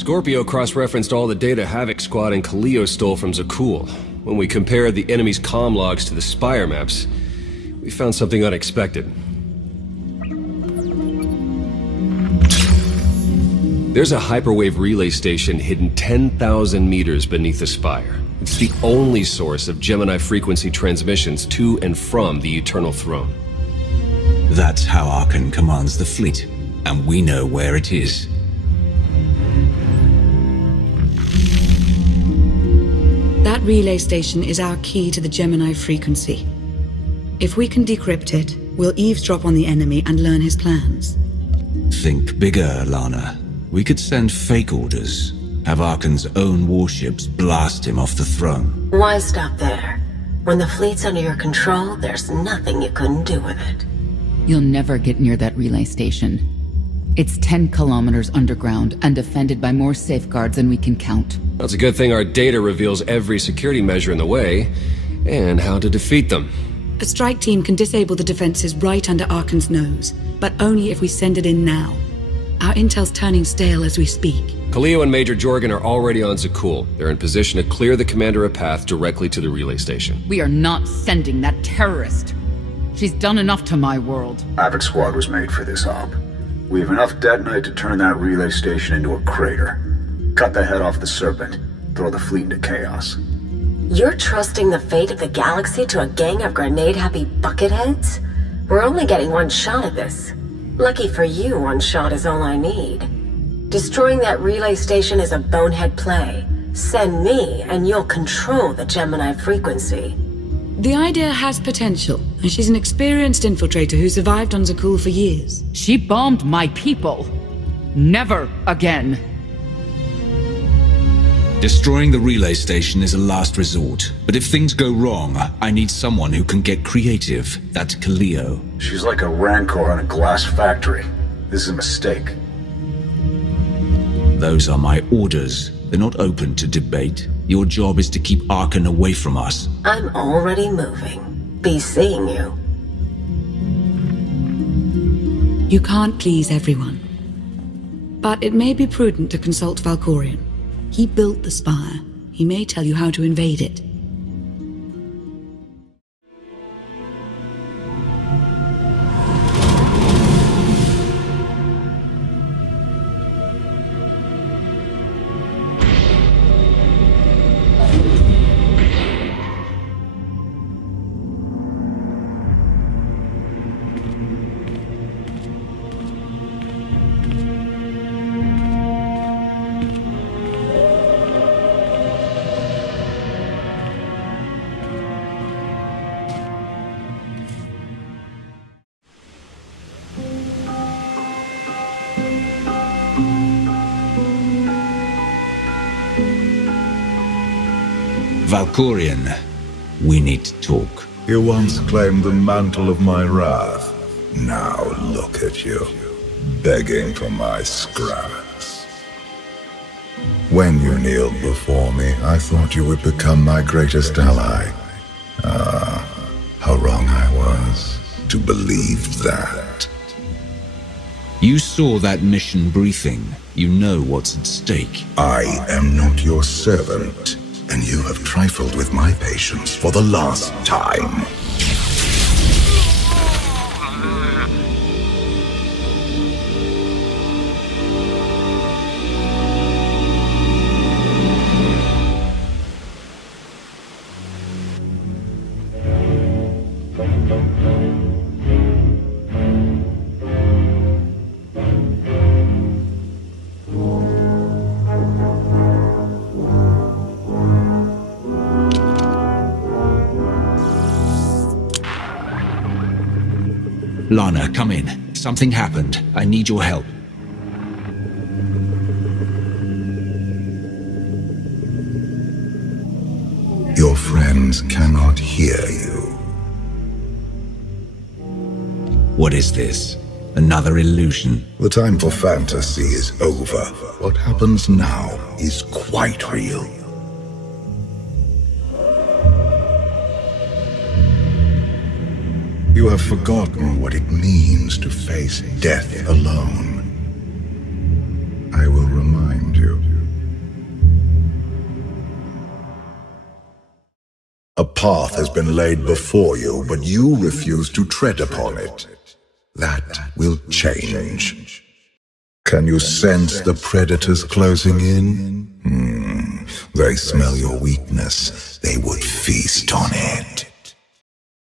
Scorpio cross-referenced all the data Havoc Squad and Kaleo stole from Zakul. When we compared the enemy's comm logs to the Spire maps, we found something unexpected. There's a hyperwave relay station hidden 10,000 meters beneath the Spire. It's the only source of Gemini Frequency transmissions to and from the Eternal Throne. That's how Arcann commands the fleet, and we know where it is. That relay station is our key to the Gemini Frequency. If we can decrypt it, we'll eavesdrop on the enemy and learn his plans. Think bigger, Lana. We could send fake orders, have Arkann's own warships blast him off the throne. Why stop there? When the fleet's under your control, there's nothing you couldn't do with it. You'll never get near that relay station. It's 10 kilometers underground and defended by more safeguards than we can count. That's a good thing our data reveals every security measure in the way, and how to defeat them. A strike team can disable the defenses right under Arkann's nose, but only if we send it in now. Our intel's turning stale as we speak. Kaleo and Major Jorgen are already on Zakul. They're in position to clear the commander a path directly to the relay station. We are not sending that terrorist. She's done enough to my world. Havoc Squad was made for this op. We have enough detonite to turn that relay station into a crater. Cut the head off the Serpent. Throw the fleet into chaos. You're trusting the fate of the galaxy to a gang of grenade-happy bucketheads? We're only getting one shot at this. Lucky for you, one shot is all I need. Destroying that relay station is a bonehead play. Send me, and you'll control the Gemini Frequency. The idea has potential, and she's an experienced infiltrator who survived on Zakul for years. She bombed my people. Never again. Destroying the relay station is a last resort, but if things go wrong, I need someone who can get creative. That's Kaleo. She's like a rancor in a glass factory. This is a mistake. Those are my orders. They're not open to debate. Your job is to keep Arcann away from us. I'm already moving. Be seeing you. You can't please everyone. But it may be prudent to consult Valkorion. He built the Spire. He may tell you how to invade it. Valkorion, we need to talk. You once claimed the mantle of my wrath. Now look at you, begging for my scraps. When you kneeled before me, I thought you would become my greatest ally. Ah, how wrong I was to believe that. You saw that mission briefing. You know what's at stake. I am not your servant, and you have trifled with my patience for the last time. Lana, come in. Something happened. I need your help. Your friends cannot hear you. What is this? Another illusion? The time for fantasy is over. What happens now is quite real. You have forgotten what it means to face death alone. I will remind you. path has been laid before you, but you refuse to tread upon it. That will change. Can you sense the predators closing in? They smell your weakness. They would feast on it.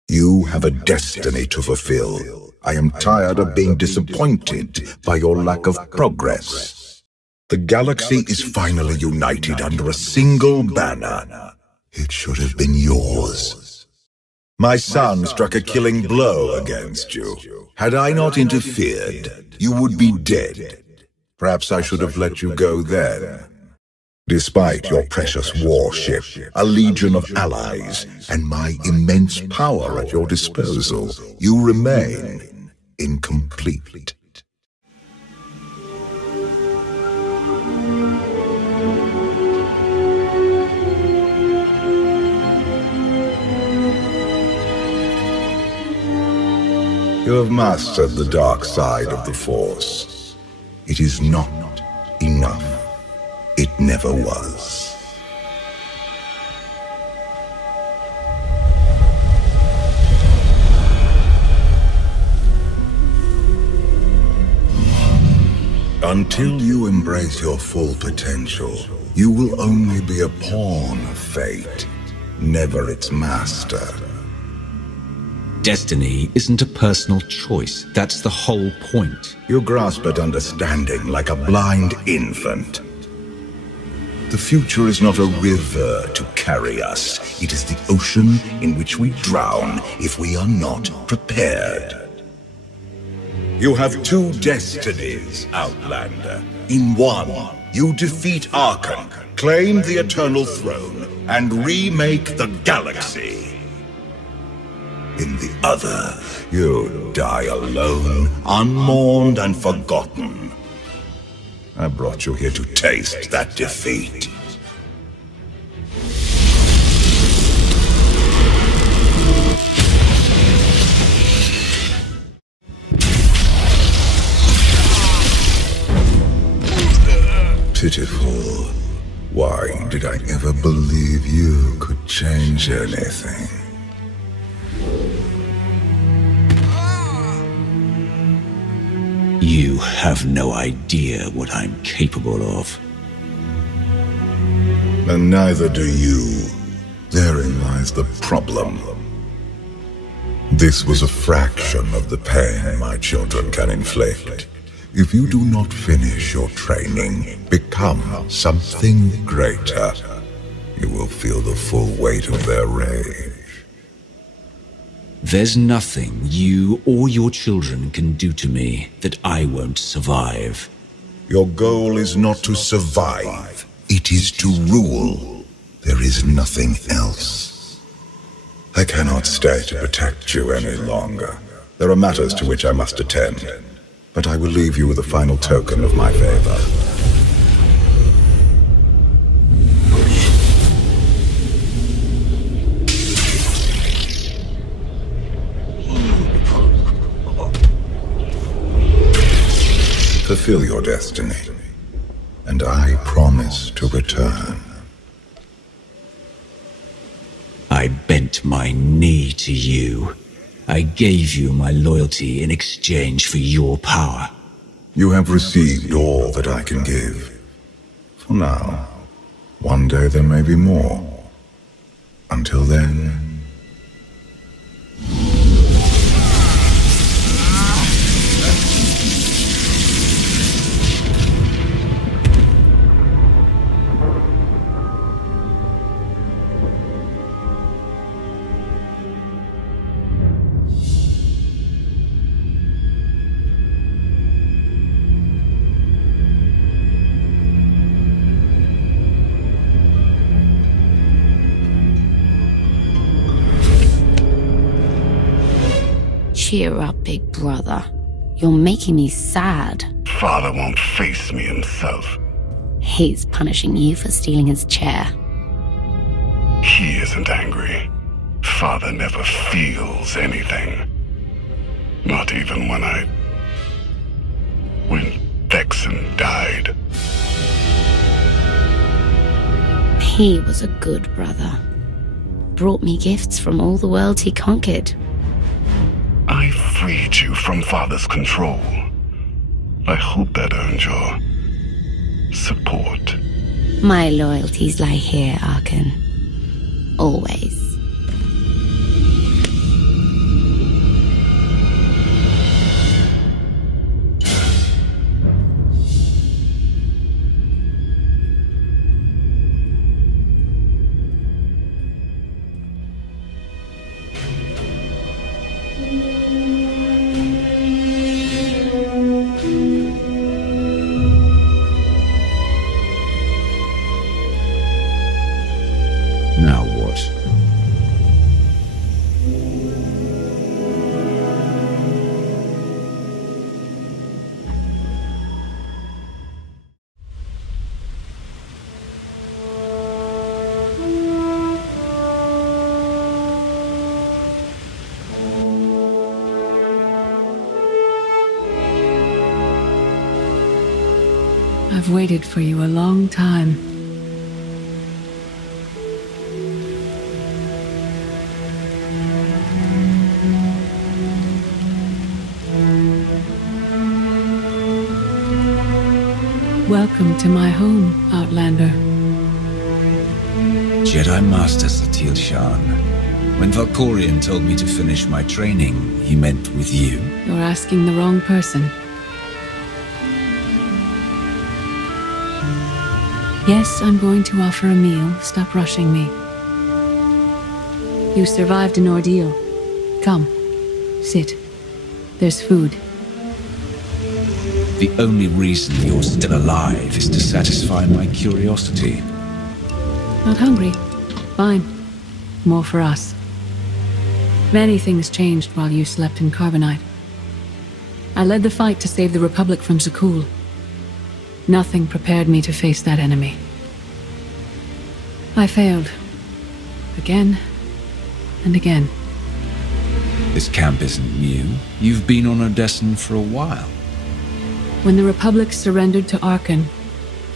You have a destiny to fulfill. I am tired of being disappointed by your lack of progress. The galaxy is finally united under a single banner. It should have been yours. My son struck a killing blow against you. Had I not interfered, you would be dead. Perhaps I should have let you go then. Despite your precious warship, a legion of allies, and my immense power at your disposal, you remain incomplete. You have mastered the dark side of the Force. It is not enough. It never was. Until you embrace your full potential, you will only be a pawn of fate, never its master. Destiny isn't a personal choice. That's the whole point. You grasp at understanding like a blind infant. The future is not a river to carry us. It is the ocean in which we drown if we are not prepared. You have two destinies, Outlander. In one, you defeat Arcann, claim the Eternal Throne, and remake the galaxy. In the other, you die alone, unmourned and forgotten. I brought you here to taste that defeat. Pitiful. Why did I ever believe you could change anything? You have no idea what I'm capable of. And neither do you. Therein lies the problem. This was a fraction of the pain my children can inflict. If you do not finish your training, become something greater, you will feel the full weight of their rage. There's nothing you or your children can do to me that I won't survive. Your goal is not to survive. It is to rule. There is nothing else. I cannot stay to protect you any longer. There are matters to which I must attend. But I will leave you with a final token of my favor. Fulfill your destiny, and I promise to return. I bent my knee to you. I gave you my loyalty in exchange for your power. You have received all that I can give. For now. One day there may be more. Until then... Cheer up, big brother. You're making me sad. Father won't face me himself. He's punishing you for stealing his chair. He isn't angry. Father never feels anything. Not even when Vexen died. He was a good brother. brought me gifts from all the worlds he conquered. I freed you from Father's control. I hope that earned your support. My loyalties lie here, Arcann. Always. Now what? I've waited for you a long time. Welcome to my home, Outlander. Jedi Master Satil Shan. When Valkorion told me to finish my training, he meant with you. You're asking the wrong person. Yes, I'm going to offer a meal. Stop rushing me. You survived an ordeal. Come, sit. There's food. The only reason you're still alive is to satisfy my curiosity. Not hungry? Fine. More for us. Many things changed while you slept in Carbonite. I led the fight to save the Republic from Zakul. Nothing prepared me to face that enemy. I failed. Again and again. This camp isn't new. You've been on Odessen for a while. When the Republic surrendered to Arcann,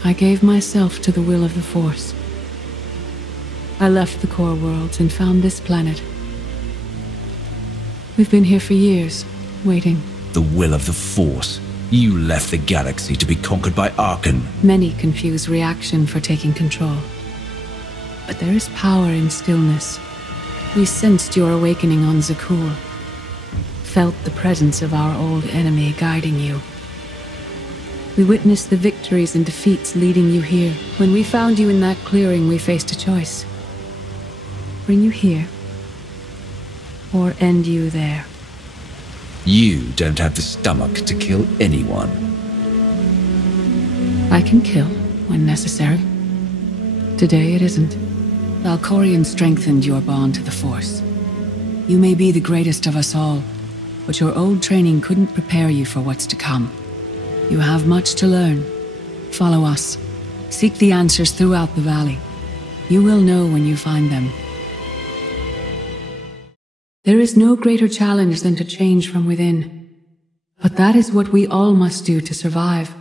I gave myself to the will of the Force. I left the core worlds and found this planet. We've been here for years, waiting. The will of the Force? You left the galaxy to be conquered by Arcann. Many confuse reaction for taking control. But there is power in stillness. We sensed your awakening on Zakul. Felt the presence of our old enemy guiding you. We witnessed the victories and defeats leading you here. When we found you in that clearing, we faced a choice. Bring you here, or end you there. You don't have the stomach to kill anyone. I can kill when necessary. Today it isn't. Valkorion strengthened your bond to the Force. You may be the greatest of us all, but your old training couldn't prepare you for what's to come. You have much to learn. Follow us. Seek the answers throughout the valley. You will know when you find them. There is no greater challenge than to change from within. But that is what we all must do to survive.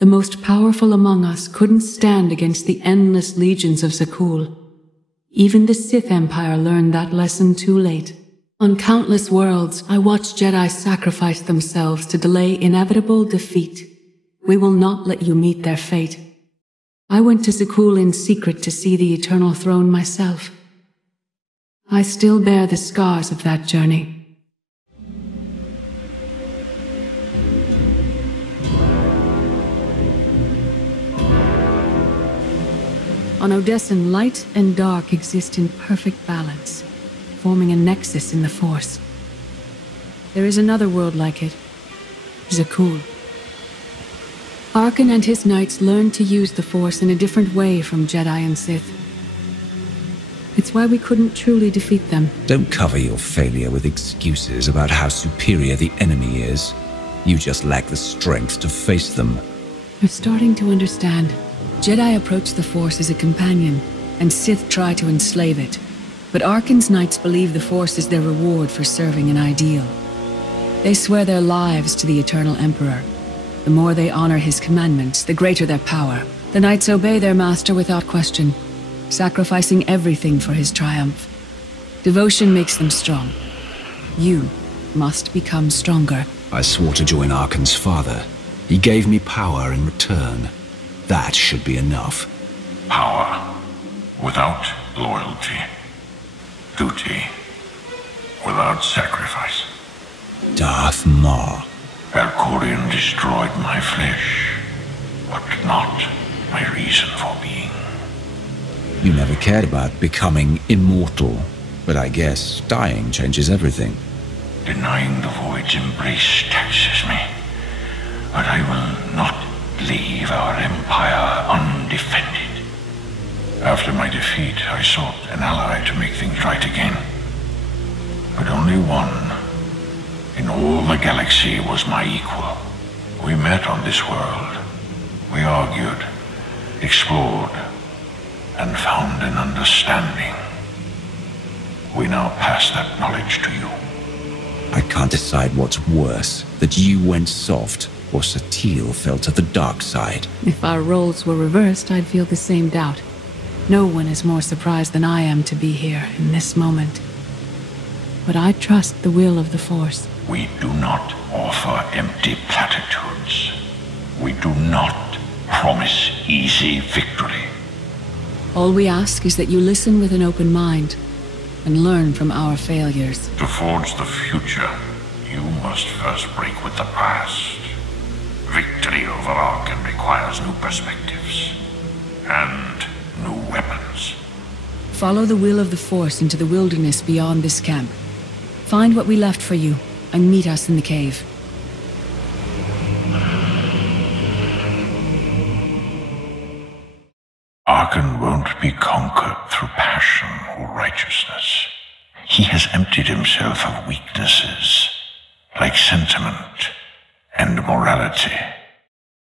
The most powerful among us couldn't stand against the endless legions of Zakul. Even the Sith Empire learned that lesson too late. On countless worlds, I watched Jedi sacrifice themselves to delay inevitable defeat. We will not let you meet their fate. I went to Zakul in secret to see the Eternal Throne myself. I still bear the scars of that journey. On Odessen, light and dark exist in perfect balance, forming a nexus in the Force. There is another world like it, Zakul. Arcann and his knights learned to use the Force in a different way from Jedi and Sith. It's why we couldn't truly defeat them. Don't cover your failure with excuses about how superior the enemy is. You just lack the strength to face them. You're starting to understand. Jedi approach the Force as a companion, and Sith try to enslave it. But Arcann's knights believe the Force is their reward for serving an ideal. They swear their lives to the Eternal Emperor. The more they honor his commandments, the greater their power. The knights obey their master without question, sacrificing everything for his triumph. Devotion makes them strong. You must become stronger. I swore to join Arcann's father. He gave me power in return. That should be enough. Power without loyalty. Duty without sacrifice. Darth Maul. Arcann destroyed my flesh, but not my reason for being. You never cared about becoming immortal, but I guess dying changes everything. Denying the void's embrace taxes me, but I will not leave our empire undefended. After my defeat, I sought an ally to make things right again. But only one in all the galaxy was my equal. We met on this world. We argued, explored, and found an understanding. We now pass that knowledge to you. I can't decide what's worse, that you went soft, or Satil fell to the dark side. If our roles were reversed, I'd feel the same doubt. No one is more surprised than I am to be here in this moment. But I trust the will of the Force. We do not offer empty platitudes. We do not promise easy victory. All we ask is that you listen with an open mind and learn from our failures. To forge the future, you must first break with the past. Victory over Arcann requires new perspectives and new weapons. Follow the will of the Force into the wilderness beyond this camp. Find what we left for you and meet us in the cave. Arcann won't be conquered through passion or righteousness. He has emptied himself of weaknesses, like sentiment and morality.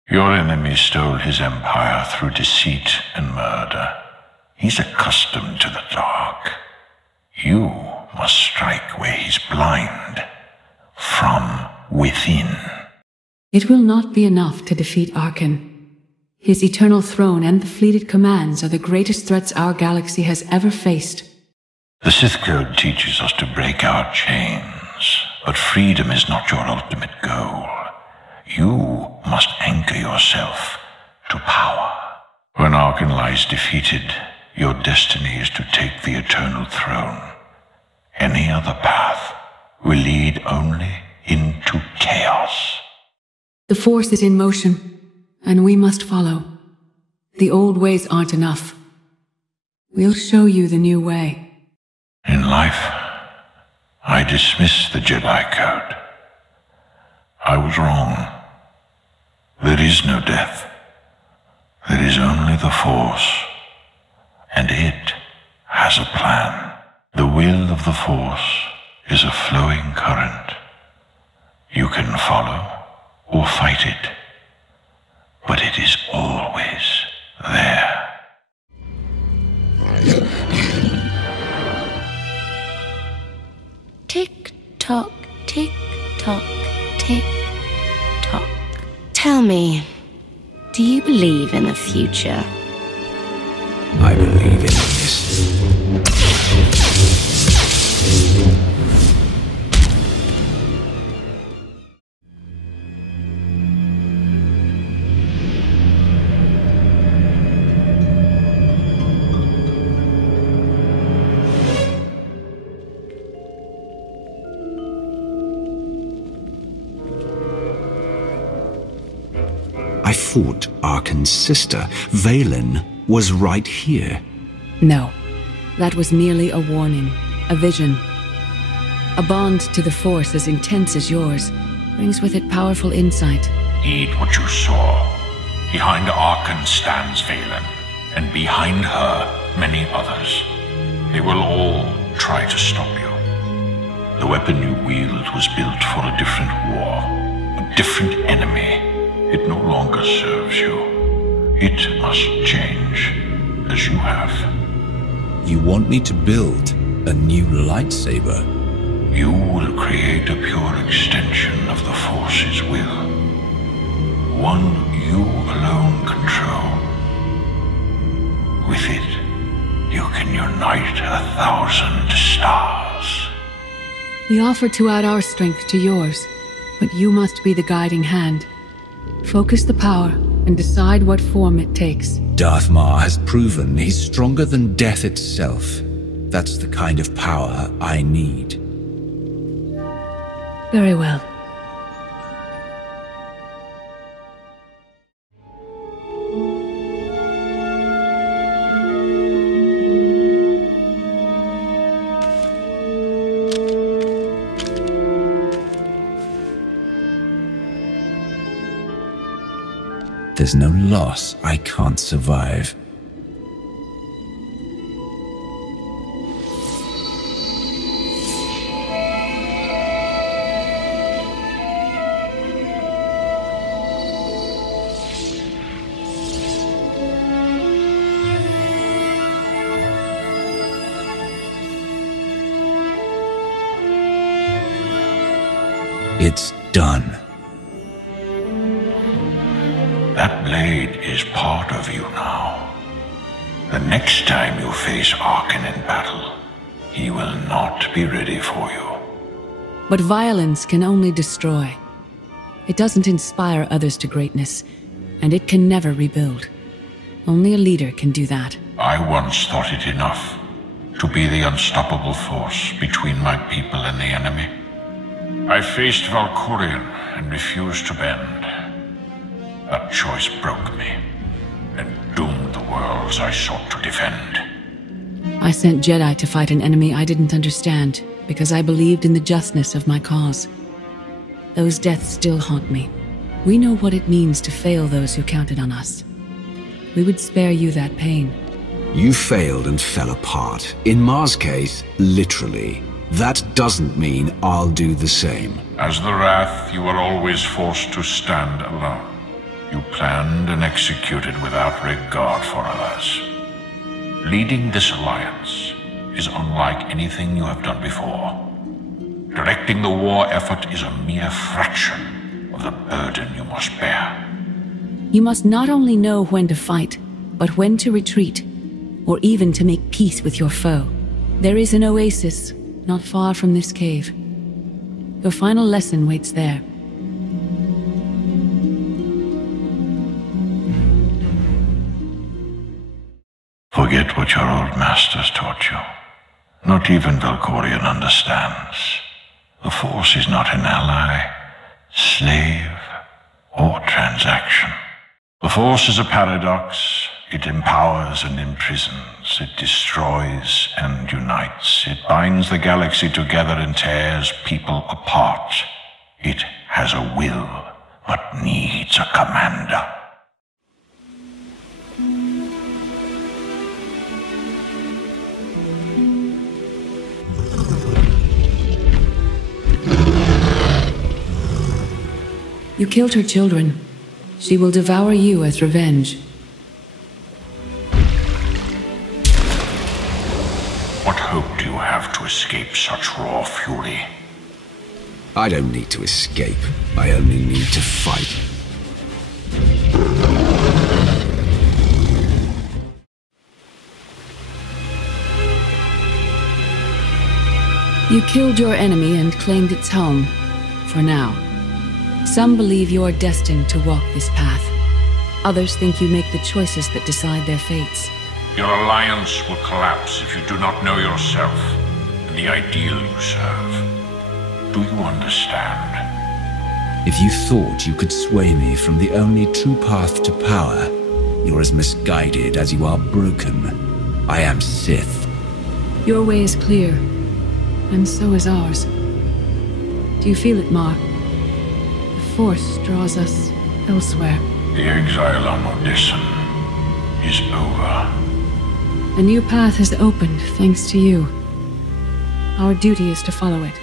Your enemy stole his empire through deceit and murder. He's accustomed to the dark. You must strike where he's blind, from within. It will not be enough to defeat Arcann. His eternal throne and the fleeted commands are the greatest threats our galaxy has ever faced. The Sith Code teaches us to break our chains, but freedom is not your ultimate goal. You must anchor yourself to power. When Arcann lies defeated, your destiny is to take the eternal throne. Any other path will lead only into chaos. The Force is in motion, and we must follow. The old ways aren't enough. We'll show you the new way. In life, I dismiss the Jedi Code. I was wrong. There is no death. There is only the Force, and it has a plan. The will of the Force is a flowing current. You can follow or fight it, but it is always there. Tick-tock, tick-tock, tick-tock. Tell me, do you believe in the future? I believe in this. I thought Arcann's sister, Vaylin, was right here. No, that was merely a warning, a vision. A bond to the Force as intense as yours brings with it powerful insight. Heed what you saw. Behind Arcann stands Vaylin, and behind her, many others. They will all try to stop you. The weapon you wield was built for a different war, a different enemy. It no longer serves you. It must change, as you have. You want me to build a new lightsaber? You will create a pure extension of the Force's will. One you alone control. With it, you can unite 1,000 stars. We offer to add our strength to yours, but you must be the guiding hand. Focus the power and decide what form it takes. Darth Maul has proven he's stronger than death itself. That's the kind of power I need. Very well. There's no loss I can't survive. It's done. That blade is part of you now. The next time you face Arcann in battle, he will not be ready for you. But violence can only destroy. It doesn't inspire others to greatness, and it can never rebuild. Only a leader can do that. I once thought it enough to be the unstoppable force between my people and the enemy. I faced Valkyrian and refused to bend. That choice broke me and doomed the worlds I sought to defend. I sent Jedi to fight an enemy I didn't understand because I believed in the justness of my cause. Those deaths still haunt me. We know what it means to fail those who counted on us. We would spare you that pain. You failed and fell apart. In Mar's case, literally. That doesn't mean I'll do the same. As the Wrath, you are always forced to stand alone. You planned and executed without regard for others. Leading this alliance is unlike anything you have done before. Directing the war effort is a mere fraction of the burden you must bear. You must not only know when to fight, but when to retreat, or even to make peace with your foe. There is an oasis not far from this cave. Your final lesson waits there. Forget what your old masters taught you. Not even Valkyrian understands. The Force is not an ally, slave, or transaction. The Force is a paradox. It empowers and imprisons. It destroys and unites. It binds the galaxy together and tears people apart. It has a will, but needs a commander. You killed her children. She will devour you as revenge. What hope do you have to escape such raw fury? I don't need to escape. I only need to fight. You killed your enemy and claimed its home. For now. Some believe you are destined to walk this path. Others think you make the choices that decide their fates. Your alliance will collapse if you do not know yourself and the ideal you serve. Do you understand? If you thought you could sway me from the only true path to power, you're as misguided as you are broken. I am Sith. Your way is clear, and so is ours. Do you feel it, Mar? The Force draws us elsewhere. The exile on Odessen is over. A new path has opened, thanks to you. Our duty is to follow it.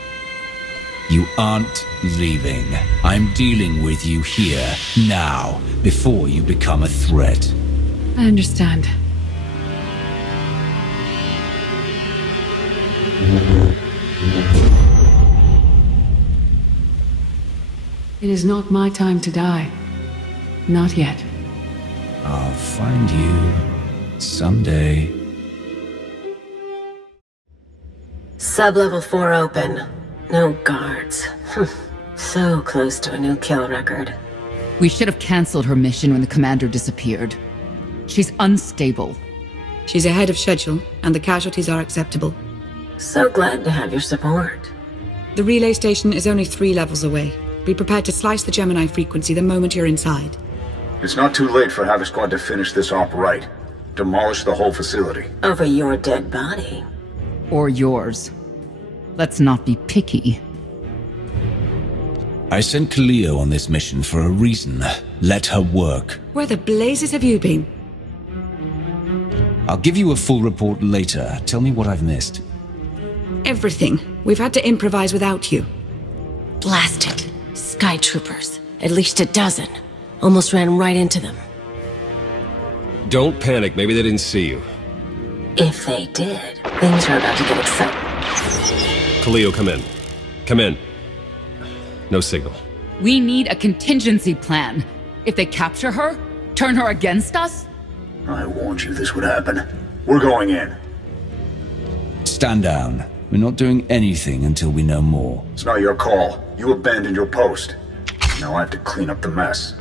You aren't leaving. I'm dealing with you here, now, before you become a threat. I understand. It is not my time to die. Not yet. I'll find you someday. Sub-level 4 open. No guards. So close to a new kill record. We should have cancelled her mission when the commander disappeared. She's unstable. She's ahead of schedule, and the casualties are acceptable. So glad to have your support. The relay station is only 3 levels away. Be prepared to slice the Gemini Frequency the moment you're inside. It's not too late for Havoc Squad to finish this op right. Demolish the whole facility. Over your dead body. Or yours. Let's not be picky. I sent Cleo on this mission for a reason. Let her work. Where the blazes have you been? I'll give you a full report later. Tell me what I've missed. Everything. We've had to improvise without you. Blast it. Sky troopers. At least a dozen. Almost ran right into them. Don't panic, maybe they didn't see you. If they did, things are about to get exciting. Cleo, come in. Come in. No signal. We need a contingency plan. If they capture her, turn her against us? I warned you this would happen. We're going in. Stand down. We're not doing anything until we know more. It's not your call. You abandoned your post. Now I have to clean up the mess.